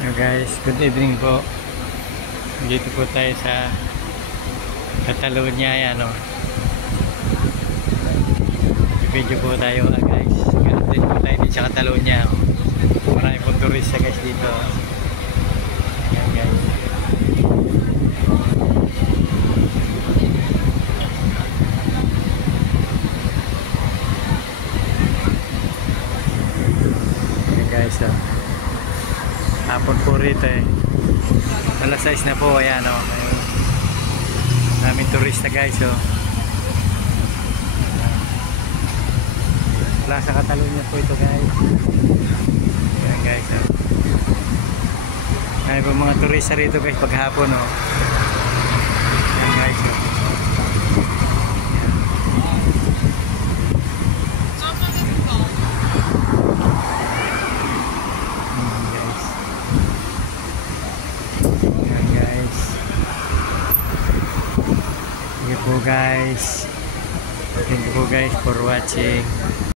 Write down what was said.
Hello guys, good evening po. Dito po tayo sa Catalonia, yan o. Video po tayo guys. Ganun din po tayo dito sa Catalonia. Marami po turista guys dito. Ayan guys. Ayan guys o. Hapon po rito eh. Alas 6 na po, ayan o. Daming turista guys o. Plaza Catalonia po ito guys. Ayan guys o. Ay po mga turista rito guys paghapon o. Ayan guys o. Thank you po guys for watching.